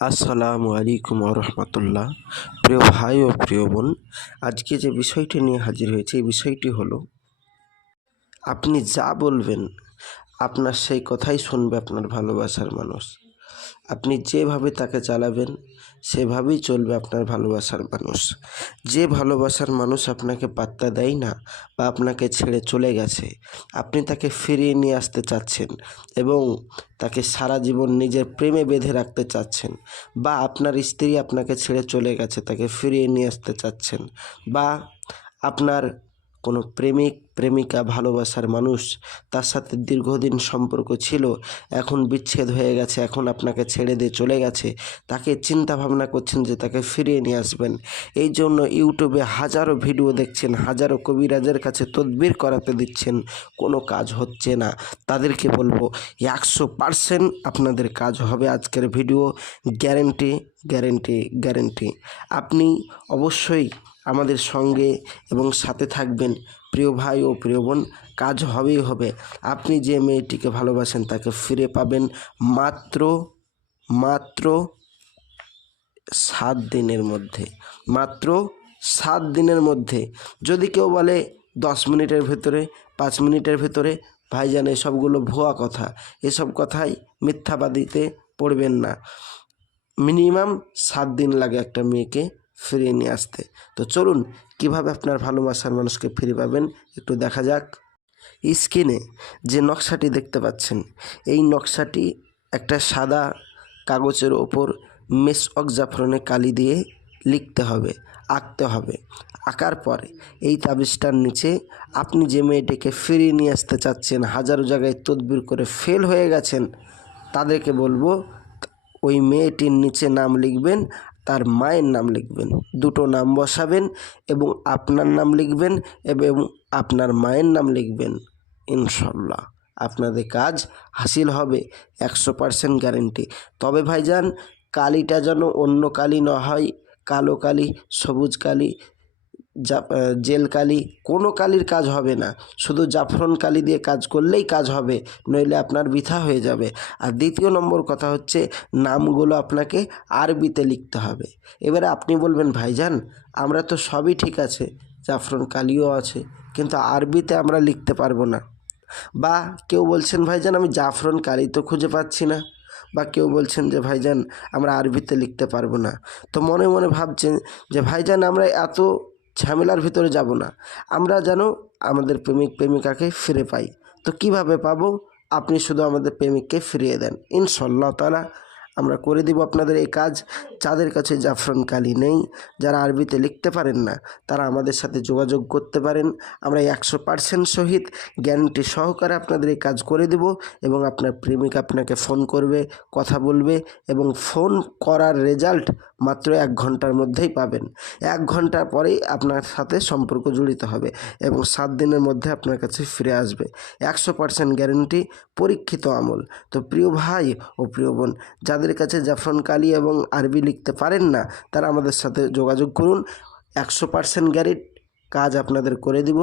আসসালামু আলাইকুম রহমতুল্লাহ। প্রিয় ভাই ও প্রিয় বোন, আজকে যে বিষয়টি নিয়ে হাজির হয়েছে এই বিষয়টি হলো, আপনি যা বলবেন আপনার সেই কথাই শুনবে আপনার ভালোবাসার মানুষ। আপনি যেভাবে তাকে চালাবেন সেভাবেই চলবে আপনার ভালোবাসার মানুষ। যে ভালোবাসার মানুষ আপনাকে পাত্তা দেয় না বা আপনাকে ছেড়ে চলে গেছে, আপনি তাকে ফিরিয়ে নিয়ে আসতে চাচ্ছেন এবং তাকে সারা জীবন নিজের প্রেমে বেঁধে রাখতে চাচ্ছেন, বা আপনার স্ত্রী আপনাকে ছেড়ে চলে গেছে তাকে ফিরিয়ে নিয়ে আসতে চাচ্ছেন, বা আপনার কোনো প্রেমিক প্রেমিকা ভালোবাসার মানুষ তার সাথে দীর্ঘদিন সম্পর্ক ছিল, এখন বিচ্ছেদ হয়ে গেছে, এখন আপনাকে ছেড়ে দিয়ে চলে গেছে, তাকে চিন্তা ভাবনা করছেন যে তাকে ফিরিয়ে নিয়ে আসবেন। এই জন্য ইউটিউবে হাজারো ভিডিও দেখছেন, হাজারো কবিরাজের কাছে তদবির করাতে দিচ্ছেন, কোনো কাজ হচ্ছে না। তাদেরকে বলবো 100% আপনাদের কাজ হবে। আজকের ভিডিও গ্যারেন্টি গ্যারেন্টি গ্যারেন্টি। আপনি অবশ্যই আমাদের সঙ্গে এবং সাথে থাকবেন। প্রিয় ভাই ও প্রিয় বোন, কাজ হবেই হবে। আপনি যে মেয়েটিকে ভালোবাসেন তাকে ফিরে পাবেন মাত্র মাত্র 7 দিনের মধ্যে। মাত্র 7 দিনের মধ্যে। যদি কেউ বলে 10 মিনিটের ভেতরে, 5 মিনিটের ভেতরে, ভাইজান এসবগুলো ভুয়া কথা। এসব কথাই মিথ্যাবাদীতে পড়বেন না। মিনিমাম 7 দিন লাগে একটা মেয়েকে ফিরিয়ে নিয়ে আসতে। তো চলুন কিভাবে আপনার ভালোবাসার মানুষকে ফিরে পাবেন একটু দেখা যাক। স্ক্রিনে যে নকশাটি দেখতে পাচ্ছেন, এই নকশাটি একটা সাদা কাগজের ওপর মেসওয়াক জাফরানে কালি দিয়ে লিখতে হবে, আঁকতে হবে। আঁকার পরে এই তাবিজটার নিচে আপনি যে মেয়েটিকে ফিরিয়ে নিয়ে আসতে চাচ্ছেন, হাজারো জায়গায় তদবির করে ফেল হয়ে গেছেন, তাদেরকে বলবো ওই মেয়েটির নিচে নাম লিখবেন, তার মায়ের নাম লিখবেন, দুটো নাম বসাবেন এবং আপনার নাম লিখবেন এবং আপনার মায়ের নাম লিখবেন। ইনশাল্লাহ আপনাদের কাজ হাসিল হবে, 100% গ্যারেন্টি। তবে ভাইজান, কালিটা যেন অন্য কালি না হয়, কালো কালি, সবুজ কালি, জেল কালি, কোনো কালির কাজ হবে না। শুধু জাফরান কালি দিয়ে কাজ করলেই কাজ হবে, নইলে আপনার বৃথা হয়ে যাবে। আর দ্বিতীয় নম্বর কথা হচ্ছে, নামগুলো আপনাকে আরবিতে লিখতে হবে। এবারে আপনি বলবেন, ভাইজান আমরা তো সবই ঠিক আছে, জাফরান কালিও আছে, কিন্তু আরবিতে আমরা লিখতে পারবো না। বা কেউ বলছেন, ভাইজান আমি জাফরান কালি তো খুঁজে পাচ্ছি না। বা কেউ বলছেন যে ভাইজান আমরা আরবিতে লিখতে পারবো না। তো মনে মনে ভাবছেন যে ভাইজান আমরা এত ঝামেলার ভিতরে যাব না, আমরা যেন আমাদের প্রেমিক প্রেমিকাকে ফিরে পাই। তো কিভাবে পাবো? আপনি শুধু আমাদের প্রেমিককে ফিরিয়ে দেন, ইনশাল্লাহ তাআলা আমরা করে দিব আপনাদের এই কাজ। যাদের কাছে জাফরান কালি নেই, যারা আরবিতে লিখতে পারেন না, তারা আমাদের সাথে যোগাযোগ করতে পারেন। আমরা 100% সহিত গ্যারান্টি সহকারে আপনাদের এই কাজ করে দেব এবং আপনার প্রেমিক আপনাকে ফোন করবে, কথা বলবে এবং ফোন করার রেজাল্ট মাত্র 1 ঘন্টার মধ্যেই পাবেন। 1 ঘন্টা পরেই আপনার সাথে সম্পর্ক জড়িত হবে এবং 7 দিনের মধ্যে আপনার কাছে ফিরে আসবে। 100% গ্যারেন্টি, পরীক্ষিত আমল। তো প্রিয় ভাই ও প্রিয় বোন, যাদের কাছে জাফরান কালি এবং আরবি লিখতে পারেন না, তারা আমাদের সাথে যোগাযোগ করুন। 100% গ্যারেন্টি, কাজ আপনাদের করে দিব।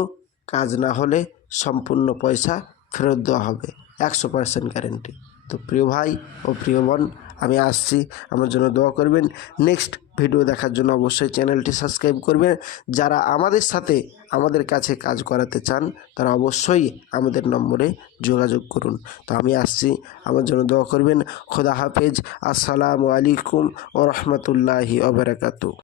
কাজ না হলে সম্পূর্ণ পয়সা ফেরত দেওয়া হবে, 100% গ্যারেন্টি। তো প্রিয় ভাই ও প্রিয় বোন, আমি আসছি, আমার জন্য দোয়া করবেন। নেক্সট ভিডিও দেখার জন্য অবশ্যই চ্যানেলটি সাবস্ক্রাইব করবেন। যারা আমাদের সাথে আমাদের কাছে কাজ করাতে চান তারা অবশ্যই আমাদের নম্বরে যোগাযোগ করুন। তো আমি আসছি, আমার জন্য দোয়া করবেন। খোদা হাফেজ। আসসালামু আলাইকুম ওয়া রাহমাতুল্লাহি ওয়া বারাকাতুহু।